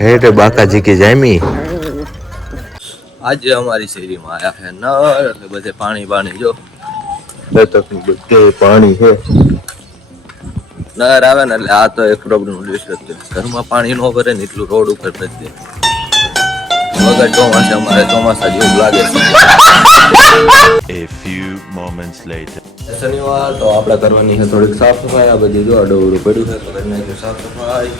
હેઠ બાકાજી की જામી આજે અમારી શેરીમાં આયા છે નળ એટલે બધે પાણી જો બધે પાણી છે. નર આવે ને એટલે આ તો એક પ્રોબ્લેમ ઘરમાં પાણી ન ભરે ને એટલું રોડ ઉપર બધે વગર ચોમાસે અમારે ચોમાસા જેવું લાગે છે. A few moments later. શનિવાર તો આપણે કરવાની છે થોડીક સાફ સફાઈ. આ બધી જો અડોડું પડ્યું છે તો કરી નાખ્યું સાફ સફાઈ.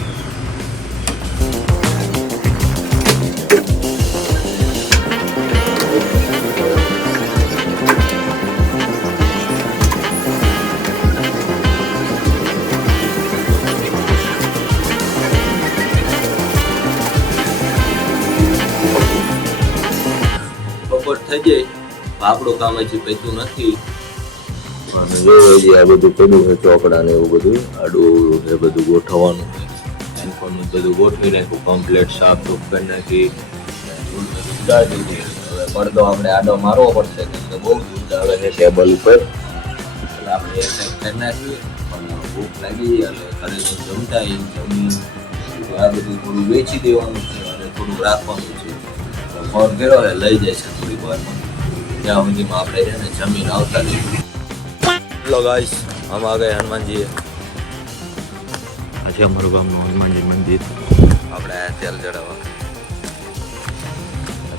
બપોર થઈ જાય આપણું કામ હજી પૈતું નથી. આ બધું પડ્યું છે ચોકડા ને એવું બધું આડું એ બધું ગોઠવવાનું બધું ગોઠવી નાખ્યું કમ્પ્લીટ સાફ સુફ કરી નાખી. હવે પડદો આપણે આડો મારવો પડશે કેમ કે બહુ દૂધ આવે છે ટેબલ ઉપર એટલે આપણે એ સાઈડ કરી નાખીએ. પણ ભૂખ લાગી એટલે ઘરે જમતા જમી આ બધું થોડું વેચી દેવાનું છે અને થોડું રાખવાનું છે. ફોન કર્યો એટલે લઈ જાય છે થોડીક વારમાં. ત્યાં સુધીમાં આપણે એને જમીન આવતા રહીએ. હેલો ગાઈસ, हम आ गए हनुमान जी. આજે અમારું ગામનું હનુમાનજી મંદિર આપણે તેલ ચડાવવા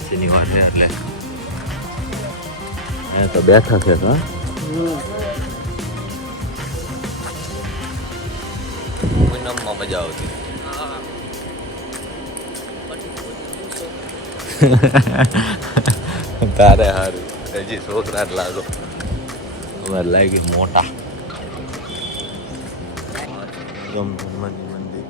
શનિવાર છે એટલે તો બેઠા છે. પૂનમમાં મજા આવતી. તારે હારું હજી છોકરા જ લાગો. અમારે લાગી મોટા હનુમાનજી મંદિર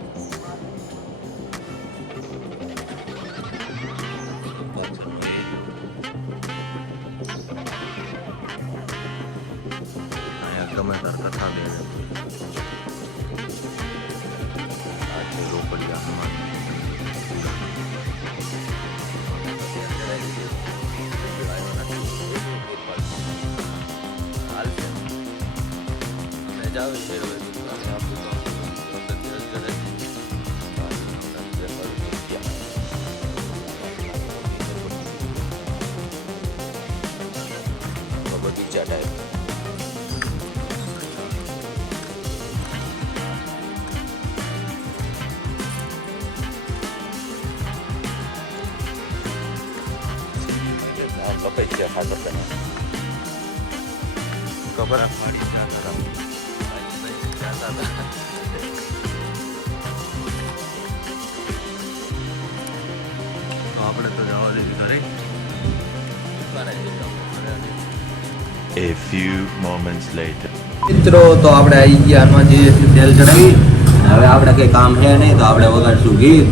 અહીંયા ગમે તાર કથા દે રોકડિયા હનુમાન બગીચા ટાઈપ. કપાઈ ખાતર ખબર પાણી જતા આપણે તો જવા દેવી ઘરે. A few moments later. મિત્રો તો આપણે આવી ગયા હનુમાનજી તેલ ચડાવી. હવે આપણે કંઈ કામ છે નહીં તો આપણે વગાડશું ગીત.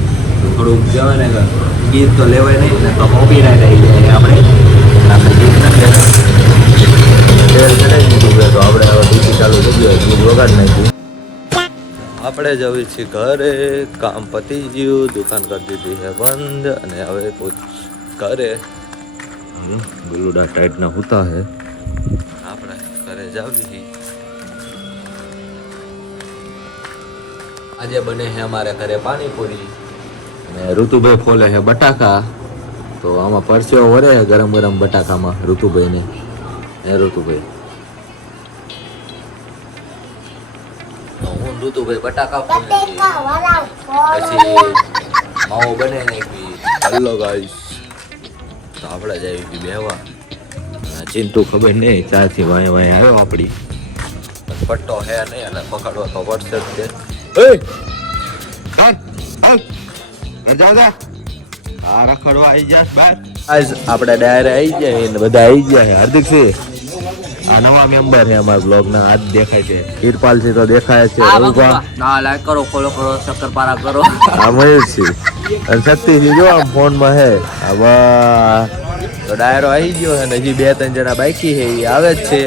થોડુંક કહેવાય ને કે ગીત તો લેવાય નહીં ને તો કોપીરાઈટ આવી જાય. આપણે ગીત નથી તેલ ચડાવી દીધું તો આપણે હવે ડ્યુટી ચાલુ થઈ ગયું ગીત વગાડી નાખ્યું. આપણે જવી છીએ ઘરે. કામ પતી ગયું, દુકાન કરી દીધી છે બંધ અને હવે ઘરે ગલુડા ટાઈટ ના હોતા હે. આપણે ઘરે જાવી. આજે બને છે અમારે ઘરે પાણીપુરી અને ઋતુભાઈ ફોલે છે બટાકા. તો આમાં પરસેવો વરે છે ગરમ ગરમ બટાકામાં ઋતુભાઈ ને. હે ઋતુભાઈ હું ઋતુભાઈ બટાકા પછી માવો બને નાખી. હલો ગાઈસ, તો આપણે જ આવી ગઈ બેહવા. ચિંતુ ખબર નહીં ચાથી વાય વાય આવ્યો આપડી પટ્ટો હે નહીં એટલે પકડવા તો પડશે જ તે. આ રખડવા આવી જાસ બાર. આજ આપણે ડાયરે આવી જાય ને બધા આવી ગયા છે. હાર્દિક સિંહ આ નવા મેમ્બર છે અમારા બ્લોગ ના. આજ દેખાય છે ઈરપાલ સિંહ તો દેખાય છે. લાઈક કરો, ફોલો કરો, શક્કરપારા કરો. આ મયુરસિંહ અને શક્તિસિંહ જો આમ ફોન માં હે. આવા તો ડાયરો આવી ગયો છે ને હજી 2-3 જણા બાકી છે એ આવે જ છે.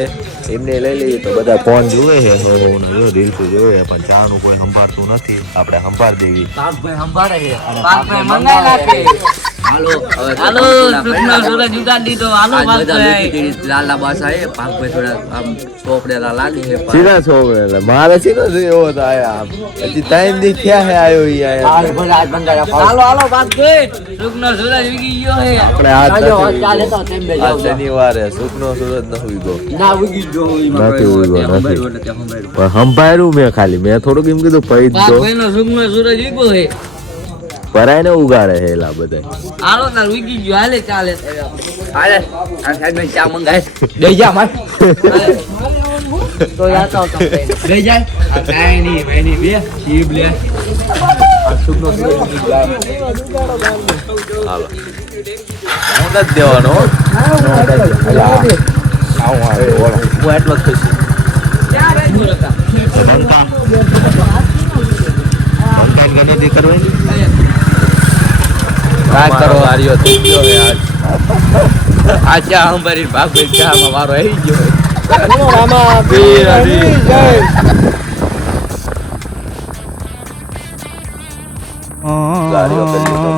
એમને લઈ લઈએ તો બધા ફોન જોવે છે. રીલ તો જોવે પણ ચા નું કોઈ સંભાળતું નથી. આપણે સંભાળ દેવી. પાકભાઈ સંભાળે છે. પાકભાઈ મંગાઈ નાખે. હાલો હવે હાલો કૃષ્ણ સૂરજ ઉગાડી દીધો હાલો આજ બધા ભાઈ લોકો લાલા બાસા એ ભાગભાઈ થોડા આમ ચોપડેલા લાગે છે પણ સીધા છોકરેલા મારે સીધો એવો તો આયા હજી ટાઈમ દી થયા હે આયો ઈ આયા હાલ ભલે આજ બંધાયા હાલો હાલો ભાઈ કૃષ્ણ સૂરજ ઉગી ગયો હે આપણે આ ચાલે તો તેમ બે આ જાવ શનિવારે સુખનો સૂરજ ન ઉગ્યો ના ઉગી જો નથી ઉગ્યો, નથી. પણ સંભાળ્યું મેં ખાલી મેં થોડુંક એમ કીધું પૈદ દો ભાઈ નો કૃષ્ણ સૂરજ ઉગ્યો હે પરાય ને ઉગાડે હે એલા બધા હાલો તાર ઉગી ગયો હાલે ચાલે હાલે આ સાહેબ મેં ચા મંગાય દઈ જા માર તો યાર તો દઈ જાય આ કાઈ નહીં ભાઈની બે જીબ લે આ સુખનો સૂરજ ઉગી જાય હાલો હું નથી દેવાનો હો. હું એટલો જ ખુશ છું. ગણતરી કરવાની રાજ કરો હાર્યો થઈ ગયો હે આજ આ ચા અંબારી ભાગભાઈ ચામાં મારો આવી ગયો હે. ગાડીઓ કરી તો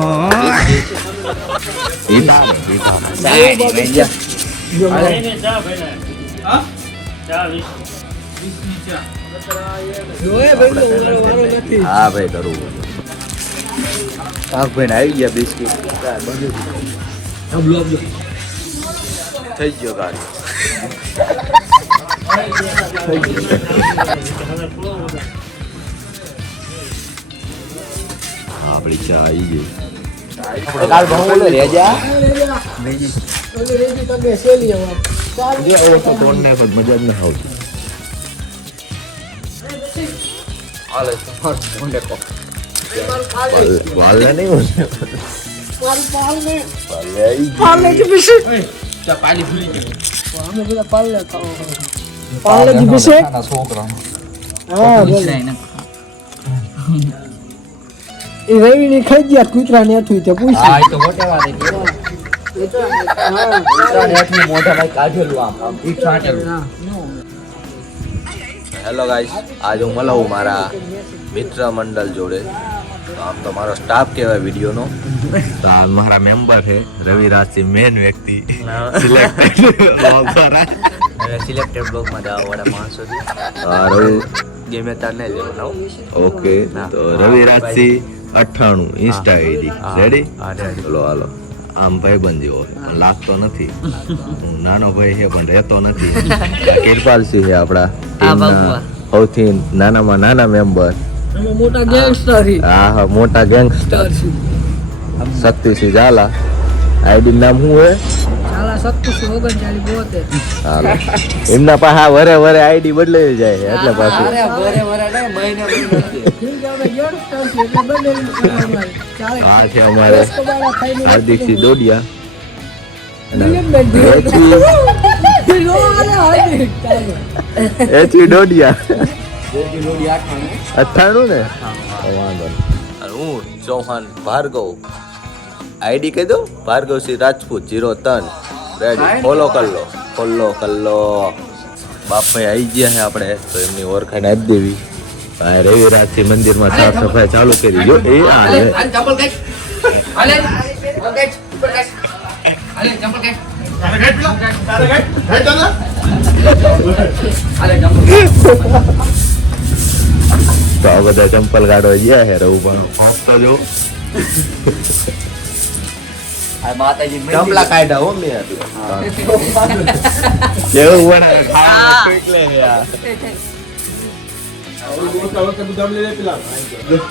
સાહેબ, ભાઈ જા. હા ભાઈ કરવું ભાગભાઈ ને આવી ગયા બિસ્કિટ થઈ ગયો ગાડી આપડી ચા આવી ગઈ કાલ બહુ ઓલો રેજા જો એ તો કોણ ને મજા જ ના આવતી હાલે તમારો ફોન દેખો વાલે નહીં પાલી ભૂલી ગયો છોકરા એ રવિ ની ખાઈ ગયા કૂતરા ને હતું તે પૂછ્યું હા એ તો મોટે વાત છે મોટા ભાઈ કાઢેલું આમ ઈટ છાંટેલું હેલો ગાઈસ આજ હું મળું મારા મિત્ર મંડળ જોડે તો આમ તો મારો સ્ટાફ કહેવાય વિડીયોનો તો આ મારા મેમ્બર છે રવિરાજસિંહ મેન વ્યક્તિ સિલેક્ટેડ બ્લોગમાં જવા વાળા માણસો છે રવિ ગમે તાર નહીં લેવાનું ઓકે તો રવિરાજસિંહ 98 ઇન્સ્ટા આઈડી રેડી ચલો હાલો આમ ભાઈબંધ જેવો છે પણ લાગતો નથી હું નાનો ભાઈ છે પણ રહેતો નથી કિરપાલસિંહ છે આપણા ટીમના સૌથી નાનામાં નાના મેમ્બર અમે મોટા ગેંગસ્ટર હી હા હા મોટા ગેંગસ્ટર શક્તિસિંહ ઝાલા આઈડી નામ શું હે ચાલા 3739 હાલો એમના પાસે આ વરે વરે આઈડી બદલાઈ જાય છે એટલે પાછું અરે બરે બરે નહીં મહિને આ છે અમારે હાર્દિકસિંહ ડોડિયા એચવી ડોડિયા 98 ને વાંધો નહીં હું ચૌહાણ ભાર્ગવ આઈડી કહી દો ભાર્ગવસિંહ રાજપૂત 03 રેડી ફોલો કરી લો બાપભાઈ આવી ગયા છે આપણે તો એમની ઓળખાણ આપી દેવી આ રવિરાજસિંહ મંદિરમાં સાફ સફાઈ ચાલુ કરી જો એ આ લે. તો આ બધા ચંપલ ગાડો ગયા છે રવું પણ ફોકતો જો માતાજી ચંપલા કાઢ્યા હો મેં કેવું બનાવે ખાવાનું એટલે યાર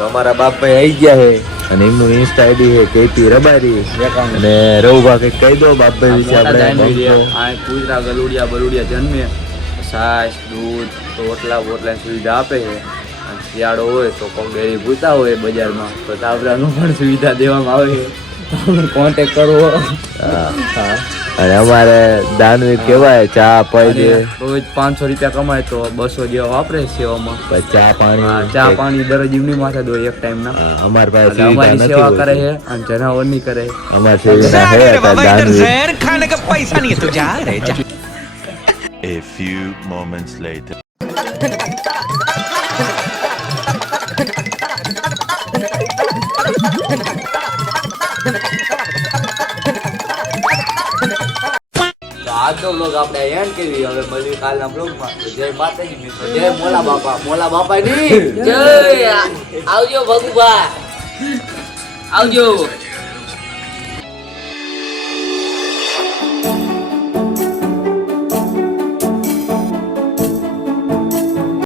અમારા બાપભાઈ આવી ગયા છે અને એમનું ઇન્સ્ટા આઈડી છે કેપી રબારી અને રવુભા કઈક કહી દો બાપભાઈ વિશે આપણે કૂતરા ગલુડિયા બલુડિયા જન્મે છાશ દૂધ રોટલા બોટલાની સુવિધા આપે છે અને શિયાળો હોય તો કોઈ ડેરી ભૂતા હોય બજારમાં તો તાબરાનું પણ સુવિધા દેવામાં આવે છે કોન્ટેક્ટ કરવો અને અમારે દાનવીર કહેવાય ચા પાઈ દે રોજ 500 રૂપિયા કમાય તો 200 જેવા વાપરે સેવામાં પછી ચા પાણી ચા પાણી દરરોજ એમની માથે દો એક ટાઈમ ના અમારી પાસે એટલે સુવિધા અમારી નથી સેવા કરે હોતી. છે અને જનાવરની કરે છે અમારી સુવિધા છે અત્યારે દાનવીર खाने का पैसा नहीं है तो जा रे जा A few moments later. આજનો બ્લોગ આપણે એન્ડ કરી. હવે મળીએ કાલના બ્લોગમાં. જય માતાજી મિત્રો, જય મોલા બાપા ની જય આવજો ભગુભા આવજો.